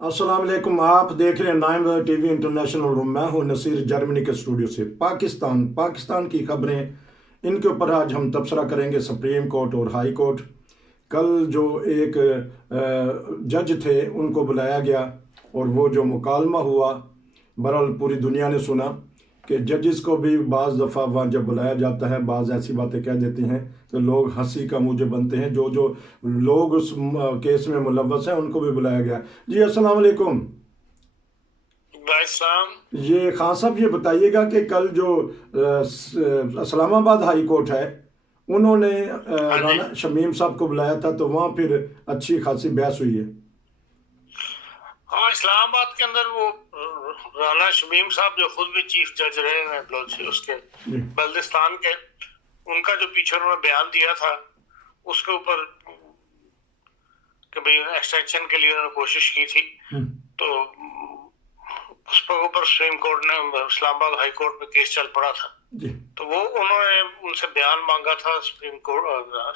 अस्सलाम वालेकुम। आप देख रहे हैं नाइम टीवी इंटरनेशनल रूम। मैं हूं नसीर, जर्मनी के स्टूडियो से। पाकिस्तान की खबरें, इनके ऊपर आज हम तबसरा करेंगे। सुप्रीम कोर्ट और हाई कोर्ट, कल जो एक जज थे उनको बुलाया गया और वो जो मुकालमा हुआ, बहरहाल पूरी दुनिया ने सुना कि जजेस को भी बाज़ दफ़ा वहाँ जब बुलाया जाता है, बाज़ ऐसी बातें कह देती हैं तो लोग हंसी का मूजब बनते हैं। जो जो लोग उस केस में मुलव्वस हैं उनको भी बुलाया गया। जी अस्सलाम वालेकुम। भाई साहब। ये खान साहब, ये बताइएगा कि कल जो इस्लामाबाद हाई कोर्ट है, उन्होंने हाँ जी। राना शमीम साहब को बुलाया था, तो वहाँ फिर अच्छी खासी बहस हुई है। हाँ, इस्लामाबाद के अंदर वो राना शमीम साहब जो खुद भी चीफ जज रहे हैं बलोची उसके जी। बल्दिस्तान के, उनका जो पीछे उन्होंने बयान दिया था उसके ऊपर कि भाई एक्सटेंशन के लिए उन्होंने कोशिश की थी, तो उस पर ऊपर सुप्रीम कोर्ट ने, इस्लामाबाद हाई कोर्ट में केस चल पड़ा था। जी। तो वो उन्होंने उनसे बयान मांगा था supreme court,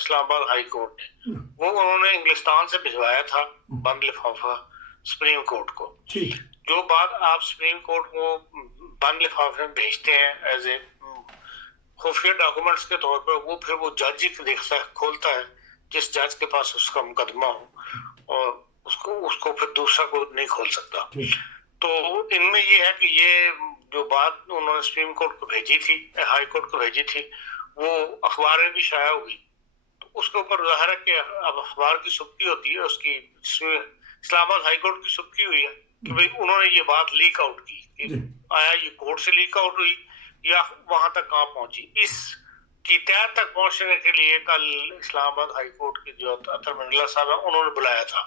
Islamabad high court ने वो उन्होंने इंग्लिस्तान से भिजवाया था बंद लिफाफा सुप्रीम कोर्ट को। ठीक। जो बात आप सुप्रीम कोर्ट को बंद लिफाफे में भेजते हैं एज ए खुफिया डॉक्यूमेंट्स के तौर पर, वो फिर वो जज ही देखता है, खोलता है जिस जज के पास उसका मुकदमा हो, और उसको फिर दूसरा कोई नहीं खोल सकता। तो इनमें ये है कि ये जो बात उन्होंने सुप्रीम कोर्ट को भेजी थी, हाई कोर्ट को भेजी थी, वो अखबार में भी शाया हुई। तो उसके ऊपर जाहिर है कि अब अखबार की सुर्खी होती है, उसकी इस्लामाबाद हाई कोर्ट की सुर्खी हुई है कि भाई उन्होंने ये बात लीक आउट की कि आया ये कोर्ट से लीक आउट हुई या वहां तक कहाँ पहुंची। इस की तय तक पहुंचने के लिए कल इस्लामाबाद हाई कोर्ट के जो अतर मंडला साहब है उन्होंने बुलाया था।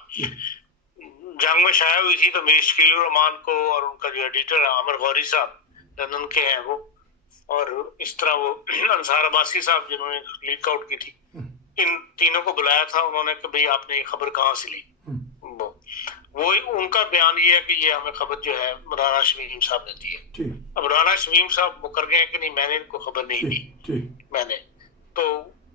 जंग में शाया हुई थी तो मीर शकील रहमान को और उनका जो एडिटर है आमिर गौरी साहब, लंदन के हैं वो, और इस तरह वो अंसार अब्बासी साहब जिन्होंने लीक आउट की थी, इन तीनों को बुलाया था उन्होंने कि भाई आपने ये खबर कहाँ से ली। वो उनका बयान ये है कि ये हमें खबर जो है राना शमीम साहब ने दी है। अब राना शमीम साहब मुकर गए कि नहीं, मैंने इनको खबर नहीं दी। मैंने तो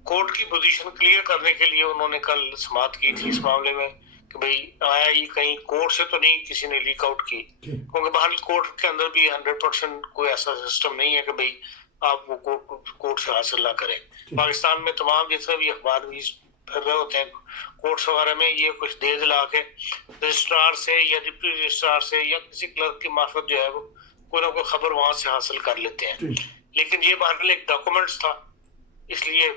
कोर्ट की पोजीशन क्लियर करने के लिए उन्होंने कल समाअत की थी इस मामले में कि भाई आया ये कहीं कोर्ट से तो नहीं किसी ने लीक आउट की, क्योंकि बहरहाल कोर्ट के अंदर भी 100% कोई ऐसा सिस्टम नहीं है कि भाई आप वो कोर्ट से हासिल ना करें। पाकिस्तान में तमाम जितने भी अखबार भी फिर रहे होते हैं कोर्ट्स वगैरह में, ये कुछ दे दिला के रजिस्ट्रार से या डिप्टी रजिस्ट्रार से या किसी क्लर्क की मार्फत जो है वो कोई ना कोई खबर वहां से हासिल कर लेते हैं। लेकिन ये बहरहाल एक डॉक्यूमेंट्स था, इसलिए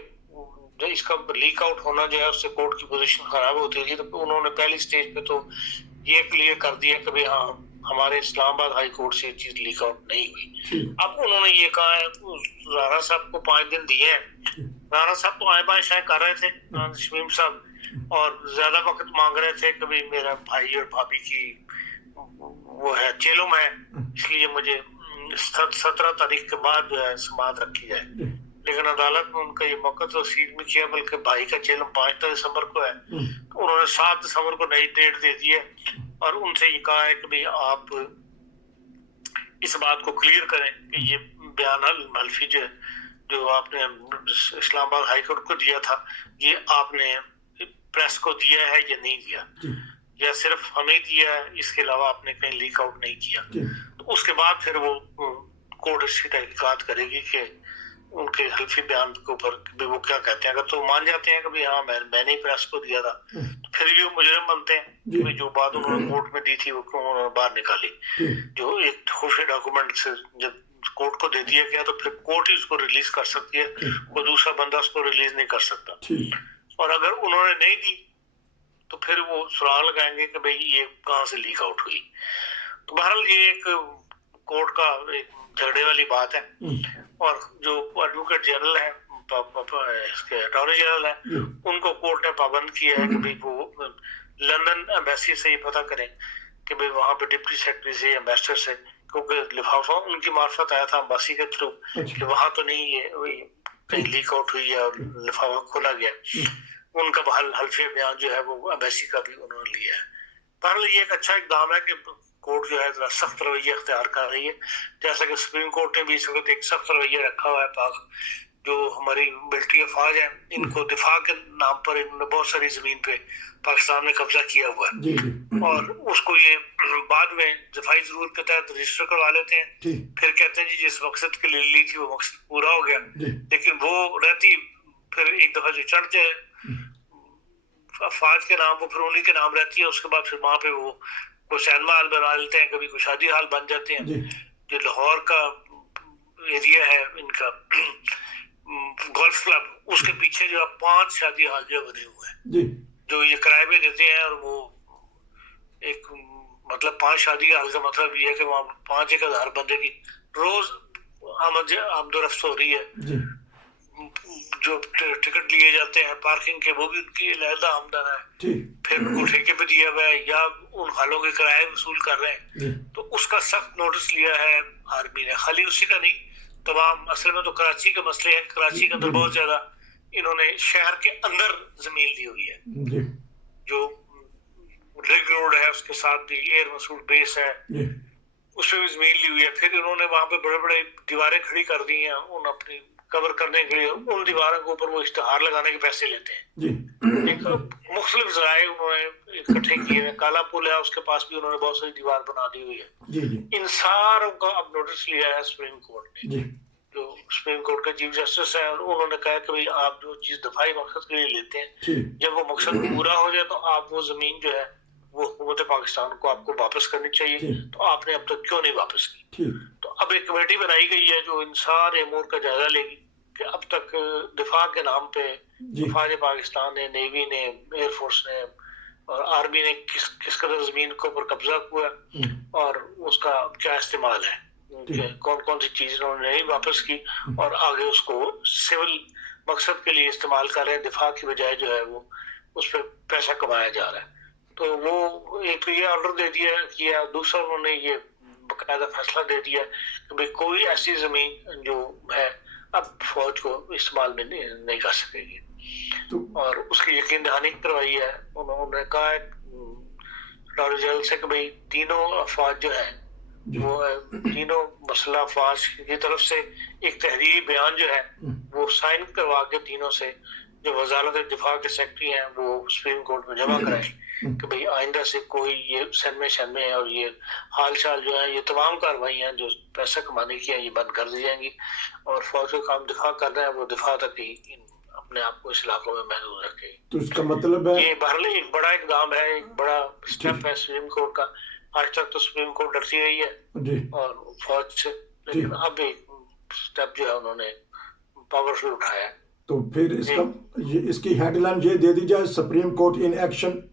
जो इसका लीक आउट होना जो है उससे कोर्ट की पोजीशन खराब होती है। तो उन्होंने पहली स्टेज पे तो ये क्लियर कर दिया कि भाई हाँ हमारे इस्लामाबाद हाई कोर्ट से चीज लीक आउट नहीं हुई। अब उन्होंने ये कहा है, राणा साहब को 5 दिन दिए हैं। राणा साहब तो आए बाएं शायद कर रहे थे, शमीम साहब, और ज्यादा वक्त मांग रहे थे कि भाई मेरा भाई और भाभी की वो है जेलों में है, इसलिए मुझे 17 तारीख के बाद जो है समाअत रखी जाए। लेकिन अदालत ने उनका ये मौका तो सील नहीं किया, बल्कि भाई का जेल 5 दिसंबर को है, तो उन्होंने 7 दिसंबर को नई डेट दे दी है और उनसे ये कहा है कि भाई आप इस बात को क्लियर करें कि ये बयान हल्फी जो आपने इस्लामाबाद हाई कोर्ट को दिया था, ये आपने प्रेस को दिया है या नहीं दिया, या सिर्फ हमें दिया है, इसके अलावा आपने कहीं लीक आउट नहीं किया। तो उसके बाद फिर वो कोर्ट इसकी तहकीकात करेगी कि उनके हल्फी बयान के ऊपर वो क्या कहते हैं। अगर तो मान जाते हैं कि भाई हाँ मैंने ही प्रेस को दिया था, तो फिर भी वो मुजरिम बनते हैं कि जो बात उन्होंने कोर्ट में दी थी वो क्यों उन्होंने बाहर निकाली। जो एक खुफिया डॉक्यूमेंट से जब कोर्ट को दे दिया गया तो फिर कोर्ट ही उसको रिलीज कर सकती है, कोई दूसरा बंदा उसको रिलीज नहीं कर सकता। और अगर उन्होंने नहीं दी तो फिर वो सुराग लगाएंगे कि भाई ये कहाँ से लीक आउट हुई। तो बहरहाल ये एक कोर्ट का एक झगड़े वाली बात है। और जो एडवोकेट जनरल है, इसके अटॉर्नी जनरल है, उनको कोर्ट ने पाबंद किया है कि भाई वो लंदन एम्बेसी से ये पता करें कि भाई वहां पे डिप्टी सेक्रेटरी से, एम्बेसडर से, क्योंकि लिफाफा उनकी मार्फत आया था एम्बेसी के थ्रू कि वहां तो नहीं ये कहीं लीक आउट हुई या लिफाफा खोला गया। उनका हल्फिया बयान जो है वो एम्बेसी का भी उन्होंने लिया है। बहरहाल ये एक अच्छा इकदाम है कि कोर्ट जो है जरा सख्त रवैया अख्तियार कर रही है, जैसा कि सुप्रीम कोर्ट ने भी इस वक्त एक सख्त रवैया रखा हुआ है। पाक जो हमारी मिलिट्री अफवाज है, इनको दिफा के नाम पर इन्होंने बहुत सारी जमीन पे पाकिस्तान में कब्जा किया हुआ है, और उसको ये बाद में दफाई जरूरत के तहत रजिस्टर करवा लेते हैं, फिर कहते हैं जी जिस मकसद के लिए ली थी वो मकसद पूरा हो गया, लेकिन वो रहती फिर एक दफा जो चढ़ जाए अफवाज के नाम, वो फिर उन्हीं के नाम रहती है। उसके बाद फिर वहां पे वो कोई सिनेमा हॉल बना लेते हैं, कभी कोई शादी हाल बन जाते हैं। जो लाहौर का एरिया है इनका गोल्फ क्लब, उसके पीछे जो 5 शादी हाल जो बने हुए हैं, जो ये किराए पे देते हैं। और वो एक मतलब 5 शादी हाल का मतलब ये है कि वहाँ 5-1 हज़ार बंदे की रोज आमदोरफ्त हो रही है। जो टिकट लिए जाते हैं पार्किंग के, वो भी उनकी अलहदा आमदन है। फिर उनको ठेके पे दिया हुआ है या उन हालों के किराए वसूल कर रहे हैं। तो उसका सख्त नोटिस लिया है आर्मी ने। खाली उसी का नहीं, तमाम असल में तो कराची के मसले हैं। कराची के अंदर बहुत ज्यादा इन्होंने शहर के अंदर जमीन ली हुई है। जो रिग रोड है उसके साथ भी एयर मसूल बेस है, उसमें भी जमीन ली हुई है। फिर इन्होंने वहां पे बड़े बड़े दीवारें खड़ी कर दी हैं उन अपनी कवर करने के लिए। उन दीवारों के ऊपर वो इश्तेहार लगाने के पैसे लेते हैं। एक मुख्तलिफ ज़राए उन्होंने इकट्ठे किए हैं। काला पुल है, उसके पास भी उन्होंने बहुत सारी दीवार बना दी हुई है। इन सारों का अब नोटिस लिया है सुप्रीम कोर्ट ने, जो सुप्रीम कोर्ट के चीफ जस्टिस है। और उन्होंने कहा कि भाई आप जो चीज दफाई मकसद के लिए लेते हैं, जब वो मकसद पूरा हो जाए तो आप वो जमीन जो है वो हुकूमत पाकिस्तान को आपको वापस करनी चाहिए। तो आपने अब तक क्यों नहीं वापस की? तो अब एक कमेटी बनाई गई है जो इन सारे अमूर का जायजा लेगी कि अब तक दिफा के नाम पे फौज पाकिस्तान ने, नेवी ने, एयरफोर्स ने और आर्मी ने किस कदर जमीन के ऊपर कब्जा हुआ और उसका क्या इस्तेमाल है, कौन कौन सी चीज उन्होंने नहीं वापस की और आगे उसको सिविल मकसद के लिए इस्तेमाल कर रहे हैं। दिफा की बजाय जो है वो उस पर पैसा कमाया जा रहा है। तो वो एक ये ऑर्डर दे दिया। दूसरा उन्होंने ये बाकायदा फैसला दे दिया कि भाई कोई ऐसी जमीन जो है अब फौज को इस्तेमाल में नहीं कर सकेगी। और उसकी यकीन दहानी करवाई है। उन्होंने कहा है डॉक्टर जनरल से कि भाई तीनों अफवाज जो है वो तीनों मसला अफवाज की तरफ से एक तहरीरी बयान जो है वो साइन करवा के तीनों से जो वजारत दिफा के सेक्रेटरी हैं वो सुप्रीम कोर्ट में जमा कराएं कि भाई आइंदा से कोई ये सनमे और ये हाल चाल जो है, ये तमाम कार्रवाइयाँ जो पैसा कमाने की हैं ये बंद कर दी जाएंगी। और फौज का काम दिफा कर रहा है, वो दिफा तक ही अपने आप को इस इलाकों में महदूद रखेगी। तो इसका मतलब है ये बहरहाल एक बड़ा इकदाम है, एक बड़ा स्टेप है सुप्रीम कोर्ट का। आज तक तो सुप्रीम कोर्ट डरती रही है और फौज से, लेकिन अब एक स्टेप जो है उन्होंने पावरफुल उठाया। तो फिर इसकी हेडलाइन ये दे दी जाए, सुप्रीम कोर्ट इन एक्शन।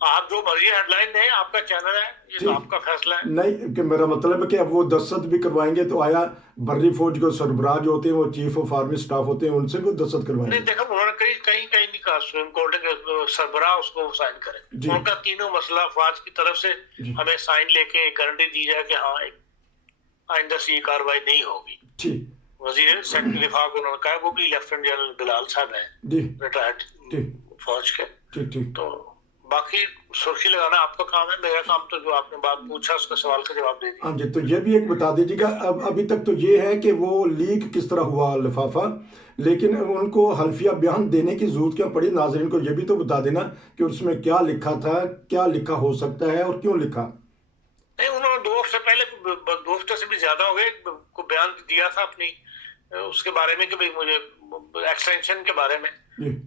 आप जो मर्जी हेडलाइन दें, आपका चैनल है, ये तो आपका फैसला है। नहीं कि मेरा मतलब है कि अब वो दस्तखत भी करवाएंगे तो आया बर्री फौज को सरबराह जो होते हैं वो चीफ ऑफ आर्मी स्टाफ होते हैं, उनसे भी दस्तखत करवाएंगे? नहीं, देखो उन्होंने कहीं नहीं कहा सुप्रीम कोर्ट के सरबराह उसको साइन करें। उनका तीनों मसला अफवाज की तरफ से हमें साइन लेके गारंटी दी जाए कि हाँ आइंदा से ये कार्रवाई नहीं होगी। वजीर सेक्रेटरी दिफा को उन्होंने कहा, वो भी लेफ्टिनेंट जनरल बिलाल साहब हैं, रिटायर्ड फौज के। तो बाकी सुर्खी लगाना आपका काम है, मेरा काम तो जो आपने बात पूछा उसका सवाल का जवाब दे दिया। हाँ जी, तो ये भी एक बता दीजिएगा। अब अभी तक तो ये है कि वो लीक किस तरह हुआ लिफाफा, लेकिन उनको हल्फिया बयान देने की जरूरत क्यों पड़ी? नाजरीन को ये भी तो बता देना कि उसमें क्या लिखा था, क्या लिखा हो सकता है और क्यों लिखा। नहीं, उन्होंने 2 हफ्ते पहले, 2 हफ्ते से भी ज्यादा हो गए, को बयान दिया था अपनी उसके बारे में कि भाई मुझे एक्सटेंशन के बारे में,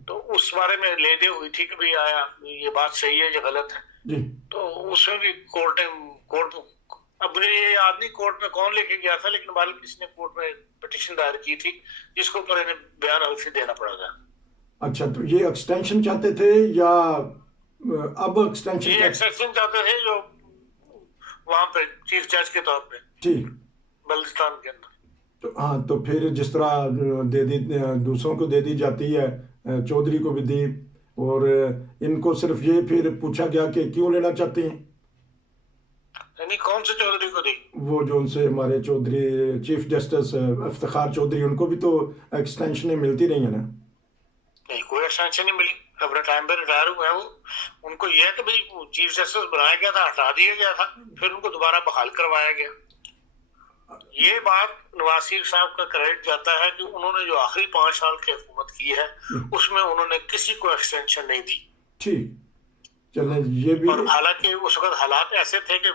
तो उस बारे में ले दे हुई थी कि भाई आया ये बात सही है या गलत है। तो उसमें भी कोर्ट अब मुझे ये याद नहीं कोर्ट में कौन लेके गया था, लेकिन बाल किसी ने कोर्ट में पिटीशन दायर की थी जिसके ऊपर इन्हें बयान हल्फी देना पड़ा था। अच्छा, तो ये एक्सटेंशन चाहते थे या अब एक्सटेंशन? ये एक्सटेंशन चाहते थे जो वहां पे चीफ जज के तौर पे, ठीक, बल्दिस्तान के अंदर। तो हाँ, तो फिर जिस तरह दूसरों को दे दी जाती है, चौधरी को भी दी, और इनको सिर्फ ये फिर पूछा गया कि क्यों लेना चाहते हैं। यानी कौन से चौधरी को दी? वो जो उनसे हमारे चौधरी चीफ जस्टिस इफ्तिखार चौधरी, उनको भी तो एक्सटेंशन मिलती रही है ना? नहीं, कोई एक्सटेंशन नहीं मिली। अपने टाइम पे रिटायर हुए हैं वो। उनको यह है कि भाई चीफ जस्टिस बनाया गया था, हटा दिया गया था, फिर उनको दोबारा बहाल करवाया गया। ये बात नवाज शरीफ साहब का क्रेडिट जाता है कि उन्होंने जो आखिरी 5 साल की हुकूमत की है उसमें उन्होंने किसी को एक्सटेंशन नहीं दी। ठीक, चलें ये भी। और हालांकि उस वक्त हालात ऐसे थे कि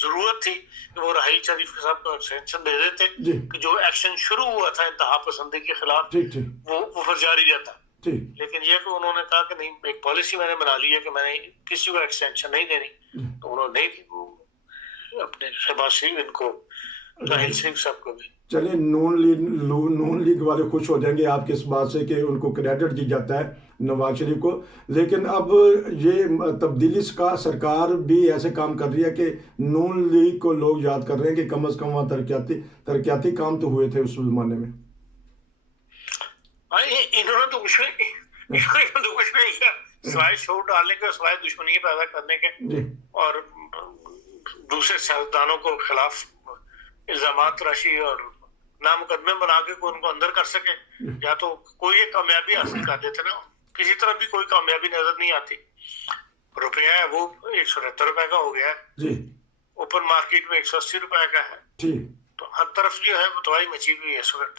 जरूरत थी कि वो राहील शरीफ साहब को एक्सटेंशन दे देते कि जो एक्शन शुरू हुआ था इंतहा पसंदी के खिलाफ ठीक ठीक वो फिर जारी रहता। ठीक। लेकिन ये कि उन्होंने कहा कि नहीं, एक पॉलिसी मैंने बना ली है कि मैंने किसी को एक्सटेंशन नहीं देनी, तो उन्होंने नहीं दी अपने शहबाज शरीफ इनको, राहील शरीफ साहब को भी। चलिए नून लीग वाले खुश हो जाएंगे आपके इस बात से कि उनको क्रेडिट दी जाता है नवाज शरीफ को। लेकिन अब ये तब्दीली का सरकार भी ऐसे काम कर रही है कि नून लीग को लोग याद कर रहे हैं कि कम अज कम वहाँ तरक्याती काम तो हुए थे उस जमाने में। इन्होंने तो कुछ नहीं किया सिवाय शोर डालने के, सिवाय दुश्मनी पैदा करने के और दूसरे सियासतदानों को खिलाफ इल्जामात तराशी और नामुकदमे बना के उनको अंदर कर सके, या तो कोई एक कामयाबी हासिल कर देते ना। किसी तरह भी कोई कामयाबी नजर नहीं आती। रुपया है वो 170 रुपए का हो गया है, ओपन मार्केट में 180 रुपए का है, तो हर तरफ जो है वो तबाही मची हुई है इस वक्त।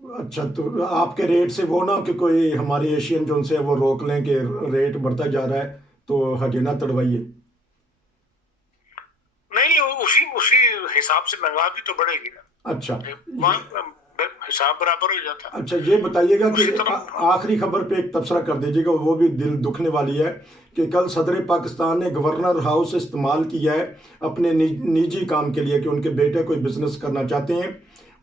अच्छा, तो आपके रेट से वो ना कि कोई हमारी एशियन जोन से वो रोक लें कि रेट बढ़ता जा रहा है तो हजे ना तड़वाइए। नहीं, उसी हिसाब से महंगाई भी तो बढ़ेगी ना। अच्छा, हिसाब बराबर हो जाता है। अच्छा, ये बताइएगा कि आखिरी खबर पे एक तबसरा कर दीजिएगा, वो भी दिल दुखने वाली है कि कल सदर पाकिस्तान ने गवर्नर हाउस इस्तेमाल किया है अपने निजी काम के लिए कि उनके बेटे कोई बिजनेस करना चाहते हैं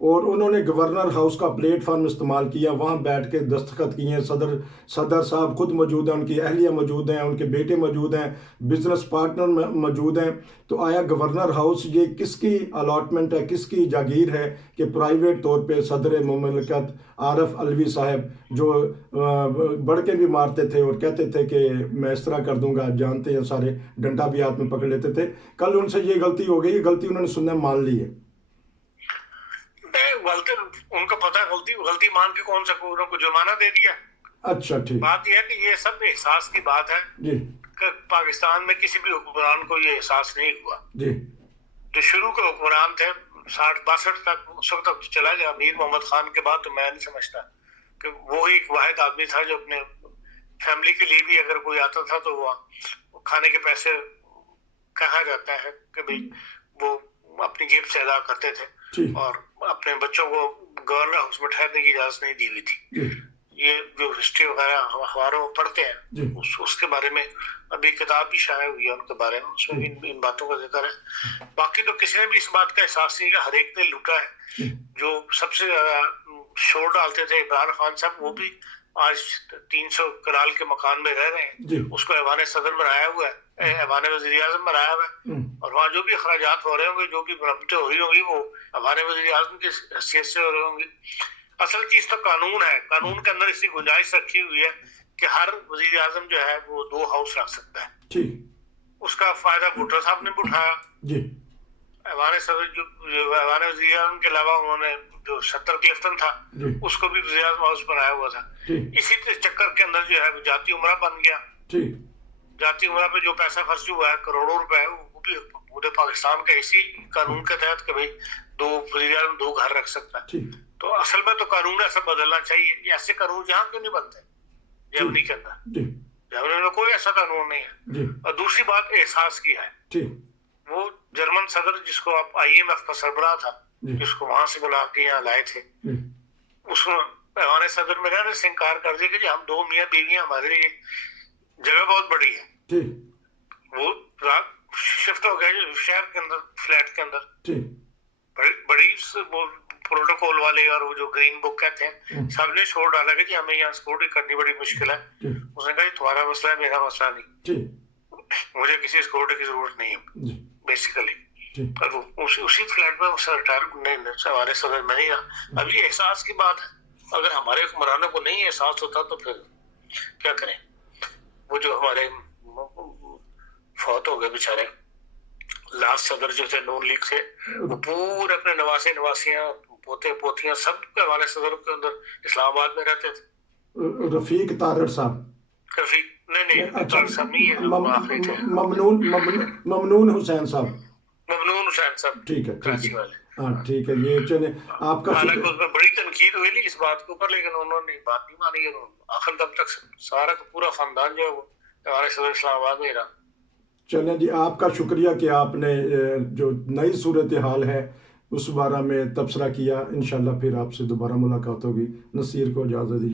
और उन्होंने गवर्नर हाउस का प्लेटफॉर्म इस्तेमाल किया, वहाँ बैठ के दस्तखत किए। सदर साहब खुद मौजूद हैं, उनकी अहलिया मौजूद हैं, उनके बेटे मौजूद हैं, बिजनेस पार्टनर मौजूद हैं। तो आया गवर्नर हाउस ये किसकी अलॉटमेंट है, किसकी जागीर है कि प्राइवेट तौर पे सदर मुमलिकत आरफ अलवी साहब जो बढ़ के भी मारते थे और कहते थे कि मैं इस तरह कर दूंगा, जानते हैं सारे, डंडा भी हाथ में पकड़ लेते थे, कल उनसे ये गलती हो गई, गलती उन्होंने सुनने मान ली है। गलती उनको पता है, गलती मान के कौन सा उनको जुर्माना दे दिया। अच्छा, ठीक। बात यह है कि ये सब एहसास की बात है जी। पाकिस्तान में किसी भी हुक्मरान को ये एहसास नहीं हुआ जी। जो शुरू के हुक्मरान थे 60-62 तक, उस वक्त तक चला गया मीर मोहम्मद खान के बाद, तो मैं नहीं समझता कि वो ही वाहिद आदमी था जो अपने फैमिली के लिए भी अगर कोई आता था तो वो खाने के पैसे कहा जाता है कि भाई वो अपनी जेब से अदा करते थे और अपने बच्चों को गवर्नर हाउस में ठहरने की इजाजत नहीं दी हुई थी। ये जो हिस्ट्री वगैरह अखबारों में पढ़ते हैं उसके बारे में अभी किताब भी शाया हुई है उनके बारे में, उसमें भी इन बातों का जिक्र है। बाकी तो किसी ने भी इस बात का एहसास नहीं किया, हर एक ने लूटा है। जो सबसे ज्यादा शोर डालते थे इमरान खान साहब, वो भी आज 300 कनाल के मकान में रह रहे हैं, उसको ऐवान सदर बनाया हुआ है, ऐवान वज़ीर आज़म बनाया हुआ है, और वहाँ जो भी अखराजात हो रहे होंगे, जो भी मरम्मतें हो रही होंगी, वो ऐवान वज़ीर आज़म की हैसियत से हो रही होंगी। असल चीज तो कानून है, कानून के अंदर इसकी गुंजाइश रखी हुई है कि हर वज़ीर आज़म जो है वो 2 हाउस रख सकता है। उसका फायदा भुट्टो साहब ने भी उठाया। ऐवान सदर जो ऐवान वज़ीर आज़म के अलावा उन्होंने जो सत्तर क्लिफ्टन था उसको भी वज़ीर आज़म हाउस बनाया हुआ था। इसी चक्कर के अंदर जो है जाती उमरा बन गया। जाती उमरा पे जो पैसा खर्च हुआ है करोड़ों रुपए, वो भी पूरे पाकिस्तान का इसी कानून के तहत कि भाई 2 वज़ीर आज़म 2 घर रख सकता है। तो असल में तो कानून ऐसा बदलना चाहिए। ऐसे कानून यहाँ क्यों नहीं बनते जर्मनी के अंदर? जर्मनी में कोई ऐसा कानून नहीं है। और दूसरी बात एहसास की है, वो जर्मन सदर जिसको आप IMF का सरबराह था, जिसको वहां से बुला के यहाँ लाए थे, उसको ऐवान सदर में रहने से इंकार कर दिया कि हम 2 मियाँ बीवियाँ, हमारे लिए जगह बहुत बड़ी है। वो रात शिफ्ट हो गए शहर के अंदर, फ्लैट के अंदर, बड़ी प्रोटोकॉल वाले और वो जो ग्रीन बुक कहते हैं, सबने छोड़ डाला कि हमें यहाँ सिक्योरिटी करनी बड़ी मुश्किल है। उसने कहा तुम्हारा मसला है, मेरा मसला नहीं, मुझे किसी सिक्योरिटी की जरूरत नहीं है बेसिकली। और उसी फ्लैट में रिटायर हमारे सदर में नहीं रहा। अब ये एहसास की बात है, अगर हमारे हुक्मरानों को नहीं एहसास होता तो फिर क्या करें। वो जो हमारे फौत हो गए बेचारे लास्ट सदर जो थे नून लीग से, वो पूरे अपने नवासियां पोते पोतियां सब हमारे सदर के अंदर इस्लामाबाद में रहते थे। रफीक तारड़ साहब, रफीक नहीं तारड़ साहब नहीं है, ममनून हुसैन साहब, ममनून हुसैन साहब, ठीक है, कराची वाले। हाँ ठीक है, ये चले आपका। हालांकि उसमें बड़ी तनकीद हुई नहीं इस बात के ऊपर, लेकिन उन्होंने बात नहीं मानी। आखिर तब तक सारा पूरा खानदान जो है वो हमारा सदर इस्लामाबाद में ही रहा। चलें जी, आपका शुक्रिया कि आपने जो नई सूरत हाल है उस बारे में तबसरा किया। इंशाल्लाह फिर आपसे दोबारा मुलाकात होगी। नसीर को इजाज़त दीजिए।